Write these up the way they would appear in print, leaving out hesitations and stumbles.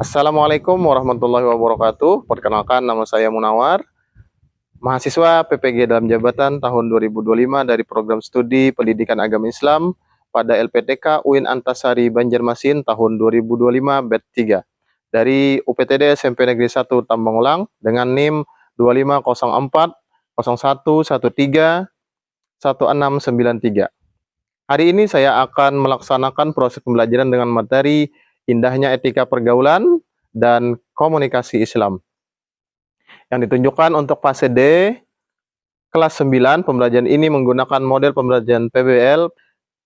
Assalamualaikum warahmatullahi wabarakatuh. Perkenalkan, nama saya Munawar, mahasiswa PPG dalam jabatan tahun 2025 dari program studi Pendidikan Agama Islam pada LPTK UIN Antasari Banjarmasin tahun 2025 batch 3 dari UPTD SMP Negeri 1 Tambang Ulang dengan NIM 2504 0113 1693. Hari ini saya akan melaksanakan proses pembelajaran dengan materi indahnya etika pergaulan dan komunikasi Islam. Yang ditunjukkan untuk fase D, kelas 9, pembelajaran ini menggunakan model pembelajaran PBL.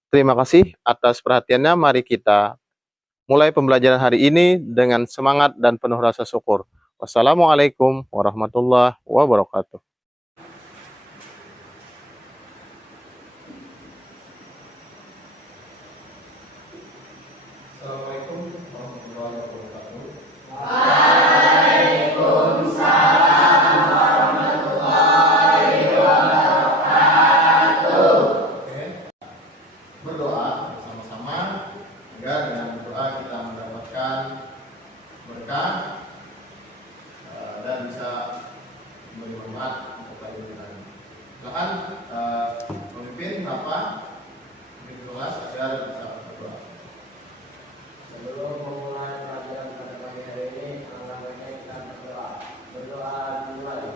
Terima kasih atas perhatiannya. Mari kita mulai pembelajaran hari ini dengan semangat dan penuh rasa syukur. Wassalamualaikum warahmatullahi wabarakatuh. Assalamualaikum warahmatullahi wabarakatuh. Oke, berdoa bersama-sama agar dengan berdoa kita mendapatkan berkah dan bisa bermanfaat untuk kita. Silakan pemimpin Bapak pemimpin kelas agar bisa berdoa. Sebelum memulai pelajaran pada pagi hari ini, alangkah baiknya kita berdoa. Berdoa dimulai.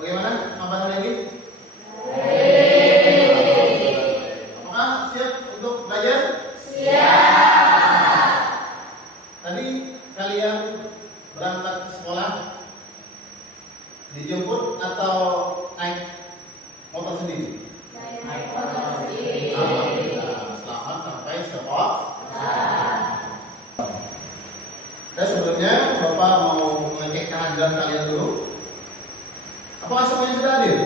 Bagaimana kabar hari ini? Apakah siap untuk belajar? Tadi kalian berangkat ke sekolah dijemput atau naik motor sendiri? Alhamdulillah, selamat sampai sekolah. Dan sebelumnya Bapak mau mengecek kehadiran kalian dulu. Apakah semuanya sudah hadir?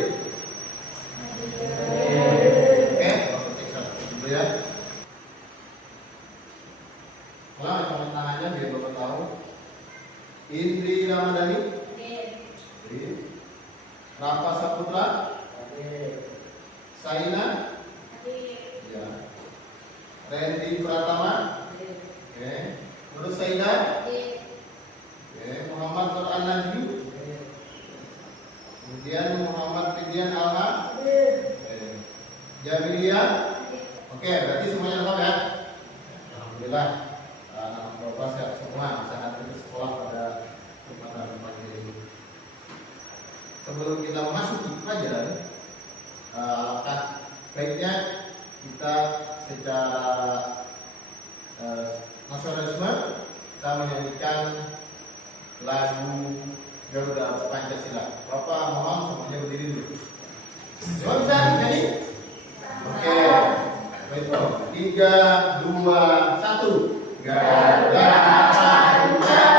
Oke, Bapak cek satu dulu ya. Ulang angkat tangannya biar Bapak tahu. Indri Ramadhani. Rafa Saputra. Saina. Ya. Randy Pratama. Oke. Nur Saida. Oke. Muhammad Quran Najmi. Kemudian Muhammad Fidian Alha. Jamilia. Oke, berarti semuanya lengkap ya. Alhamdulillah. Anak Bapak siap semua bisa hadir ke sekolah pada kesempatan pagi ini. Sebelum kita memasuki pelajaran, alangkah baiknya kita secara nasionalisme kita menyanyikan lagu Garuda Pancasila. Bapak mohon semuanya berdiri dulu. Semua bisa nyanyi? Oke. Baik, 3, 2, 1. Garuda Pancasila.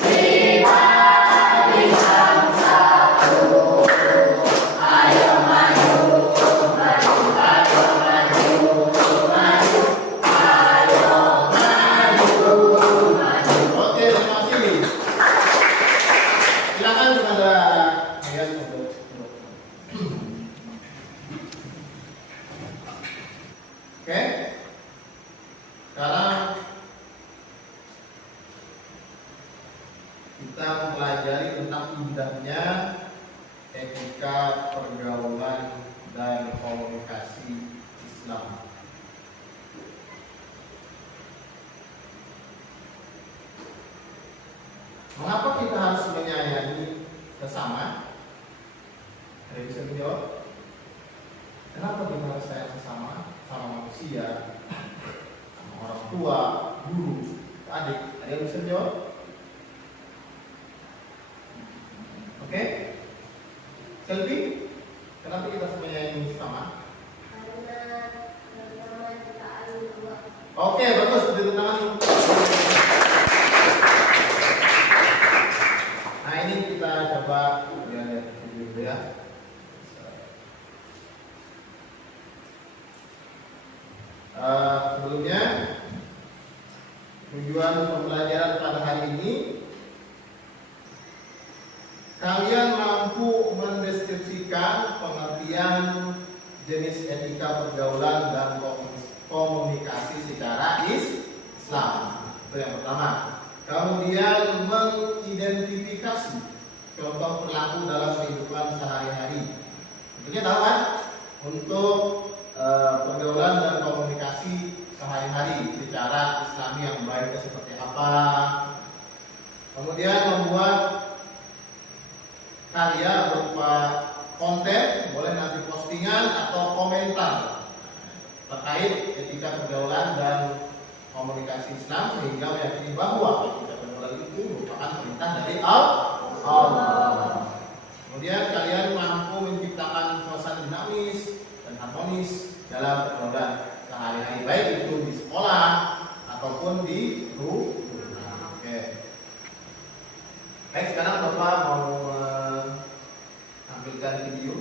Kita Oke. Sekarang kita mempelajari tentang indahnya etika pergaulan dan komunikasi Islam. Mengapa kita harus menyayangi sesama? Ada yang bisa menjawab? Kenapa kita harus sayang sesama? Sama manusia, sama orang tua, guru, adik. Ada yang bisa menjawab? Oke? Selvi, kenapa kita harus menyayangi sesama? Oke, bagus. Tepuk tangan. Nah, ini kita coba lihat dulu ya. Sebelumnya, tujuan pembelajaran pada hari ini, kalian mampu mendeskripsikan pengertian jenis etika pergaulan dan komunikasi secara Islam. Itu yang pertama. Kemudian mengidentifikasi contoh perilaku dalam kehidupan sehari-hari. Tentunya tahu kan, untuk pergaulan dan komunikasi sehari-hari secara Islami yang baik seperti apa. Kemudian membuat karya berupa konten, boleh nanti postingan atau komentar terkait etika pergaulan dan komunikasi Islam, sehingga meyakini bahwa etika pergaulan itu merupakan perintah dari Allah. Kemudian kalian mampu menciptakan suasana dinamis dan harmonis dalam pergaulan sehari-hari, baik itu di sekolah ataupun di rumah. Oke. Baik, sekarang Bapak mau tampilkan video.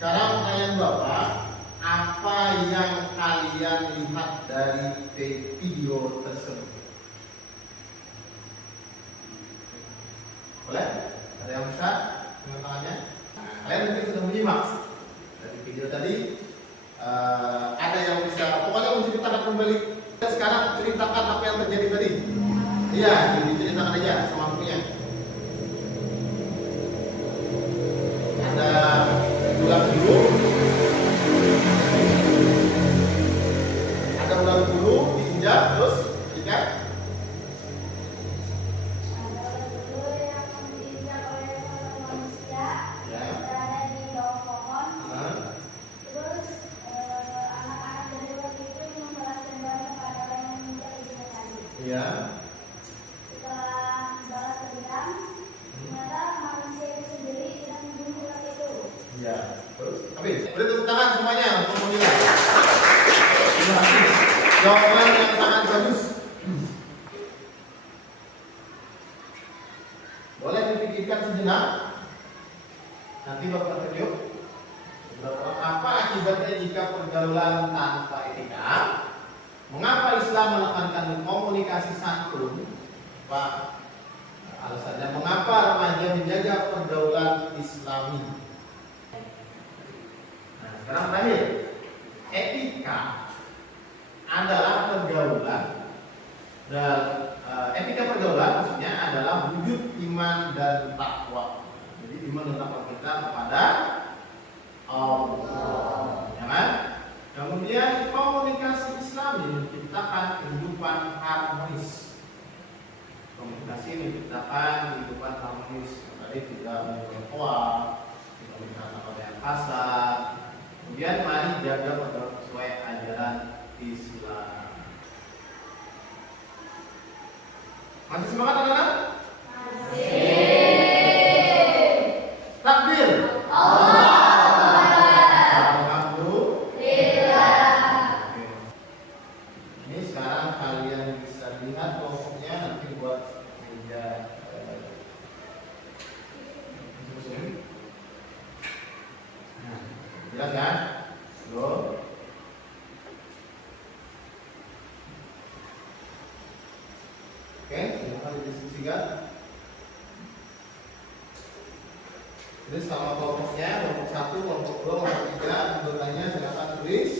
Sekarang pertanyaan Bapak, apa yang kalian lihat dari video tersebut? Boleh? Ada yang bisa mengatakannya? Nah, kalian mungkin sudah menyimak dari video tadi. Ada yang bisa, pokoknya menceritakan kembali. Sekarang ceritakan apa yang terjadi tadi. Iya, diceritakan aja sama punya. Ada ulang dulu, ada ulang dulu diinjak terus ikat. Ada ulang dulu yang diinjak oleh seorang manusia berada di bawah pohon. Terus anak-anak dari ular itu membalaskan dendam kepada orang yang menginjak ibunya tadi. Iya. Setelah balas dendam, ternyata manusia itu sendiri yang membunuh ular itu. Iya. Terus habis. Beri tepuk tangan semuanya untuk menilai. Jawaban yang sangat bagus. Boleh dipikirkan sejenak. Nanti Bapak tunjuk apa akibatnya jika pergaulan tanpa etika. Mengapa Islam menekankan komunikasi santun? Pak, alasannya mengapa remaja menjaga pergaulan Islami? Nah, sekarang terakhir, etika adalah pergaulan dan etika pergaulan maksudnya adalah wujud iman dan takwa. Jadi iman dan takwa kita kepada Allah, ya kan? Kemudian komunikasi Islami menciptakan kehidupan harmonis. Komunikasi menciptakan kehidupan harmonis. Tadi tidak berkuat, tidak berkata kata yang kasar. Kemudian mari jaga pergaulan sesuai ajaran Islam. Masih semangat anak-anak? Masih. Takbir. Ini sekarang kalian bisa lihat kelompoknya nanti buat kerja. Jelas kan? Loh. Oke, silakan didiskusikan. Jadi sama kelompoknya, kelompok 1, kelompok 2, kelompok 3, anggotanya silakan tulis.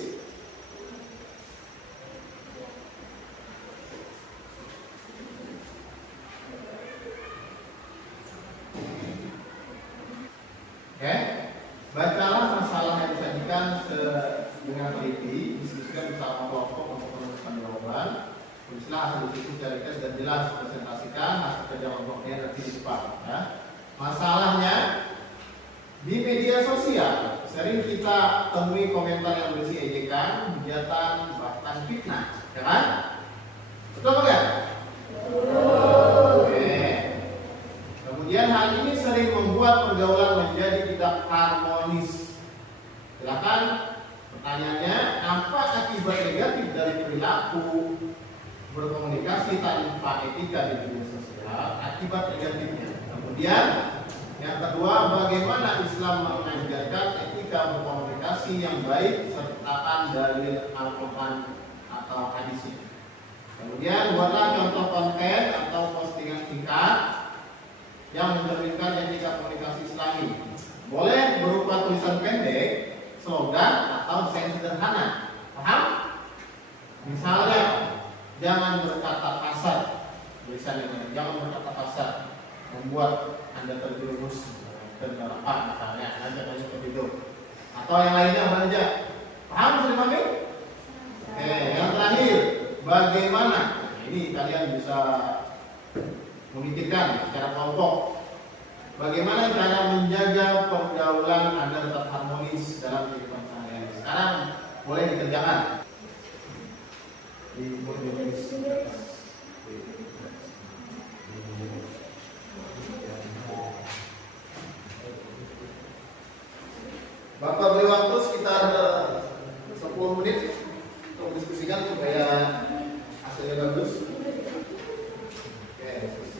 Oke, bacalah masalah yang disajikan dengan teliti, diskusikan bersama kelompok untuk menentukan jawaban. Tulislah hasil diskusi dari tes dan jelas presentasikan hasil kerja kelompoknya nanti di depan. Ya. Masalahnya di media sosial sering kita temui komentar yang berisi ejekan, hujatan, bahkan fitnah, ya kan? Betul enggak? Oke. Kemudian hal ini sering membuat pergaulan menjadi tidak harmonis. Silakan pertanyaannya, apa akibat negatif dari perilaku berkomunikasi tanpa etika di media sosial? Akibat negatifnya. Kemudian yang kedua, bagaimana Islam mengajarkan etika berkomunikasi yang baik sertakan dalil Al-Quran atau hadisnya. Kemudian buatlah contoh konten atau postingan singkat yang mencerminkan etika komunikasi Islami. Boleh berupa tulisan pendek, slogan atau desain sederhana. Paham? Misalnya, jangan berkata kasar. Tulisannya, jangan berkata kasar. Membuat Anda terjerumus ke neraka misalnya, Anda tanya begitu. Atau yang lainnya apa saja? Paham sudah kami? Oke, yang terakhir, bagaimana? Ini kalian bisa memikirkan secara kelompok. Bagaimana cara menjaga pergaulan agar tetap harmonis dalam kehidupan sehari-hari? Sekarang boleh dikerjakan. Bapak beri waktu sekitar 10 menit untuk diskusikan supaya hasilnya bagus. Oke, selesai.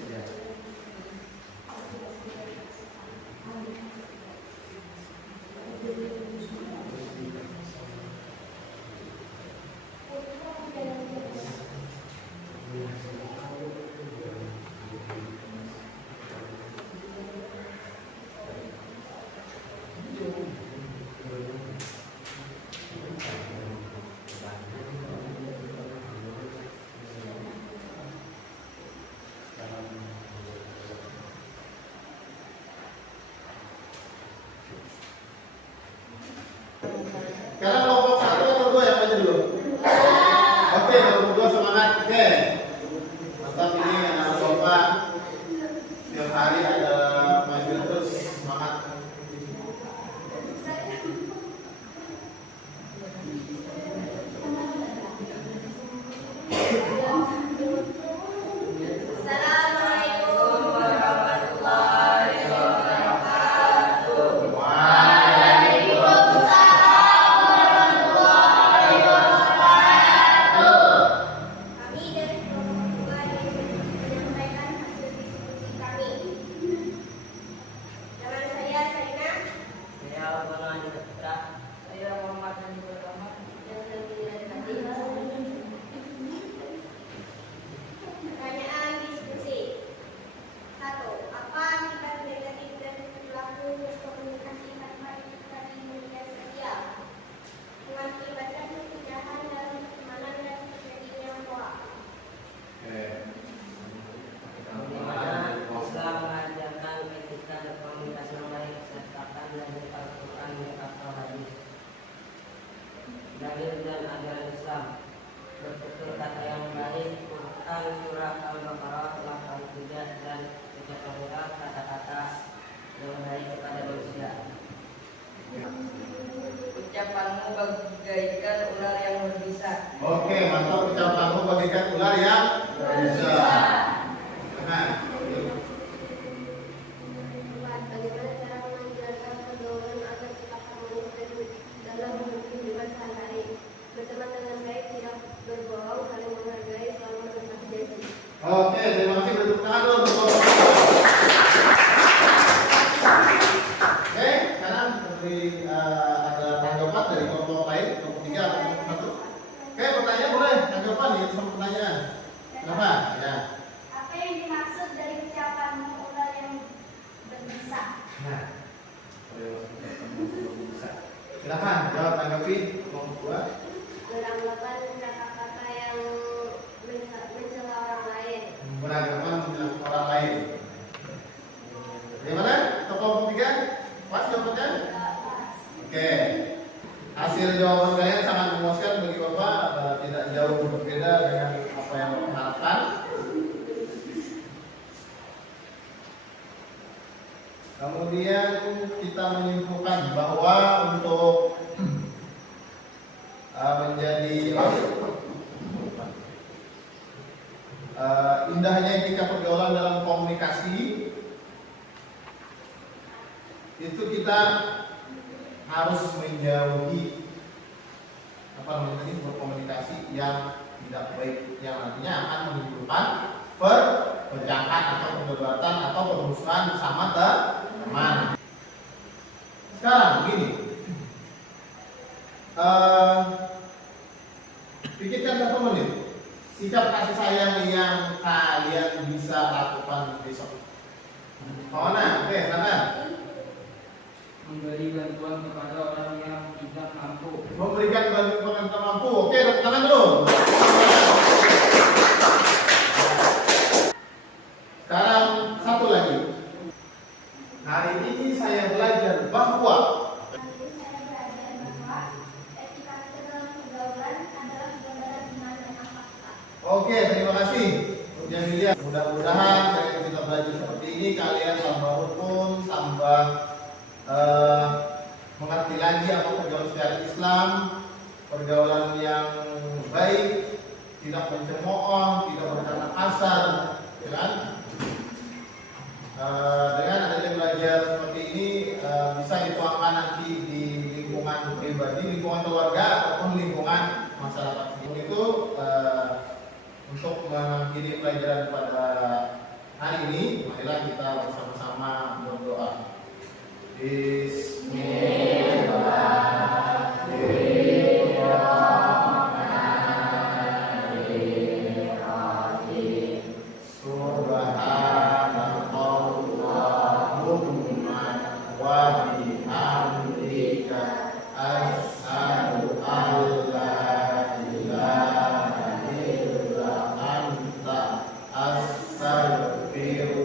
Silakan jawab, tanggapi kelompok dua. Beranggapan kata-kata yang mencela orang lain. Beranggapan menyerang orang lain. Bagaimana? Untuk kelompok tiga, pas jawabannya? Oke. Hasil jawaban kalian sangat memuaskan bagi Bapak, tidak jauh berbeda dengan apa yang Bapak harapkan. Kemudian kita menyimpulkan bahwa untuk menjadi indahnya etika pergaulan dalam komunikasi itu kita harus menjauhi berkomunikasi yang tidak baik, yang nantinya akan menimbulkan perpecahan atau perdebatan atau permusuhan bersama teman. Sekarang begini, pikirkan 1 menit sikap kasih sayang yang kalian bisa lakukan besok. Mana? Oke, silakan. Memberi bantuan kepada orang yang tidak mampu. Memberikan bantuan yang tidak mampu. Oke, tepuk tangan dulu. Sekarang satu lagi. Hari ini saya belajar bahwa Hari ini saya belajar bahwa etika kita dalam pergaulan adalah gambaran iman dan akhlak. oke, terima kasih untuk Jamilia. Mudah-mudahan dari kita belajar seperti ini kalian tambah rukun, tambah mengerti lagi apa pergaulan secara Islam, pergaulan yang baik, tidak mencemooh, tidak berkata kasar, ya kan? Dengan adanya belajar seperti ini bisa dituangkan nanti di lingkungan pribadi, lingkungan keluarga ataupun lingkungan masyarakat. Itu untuk mengakhiri pelajaran pada hari ini, marilah kita bersama-sama berdoa. Bismillahirrahmanirrahim. Subhanallahumma wa bihamdika asyhadu an la ilaha illa anta astaghfiruka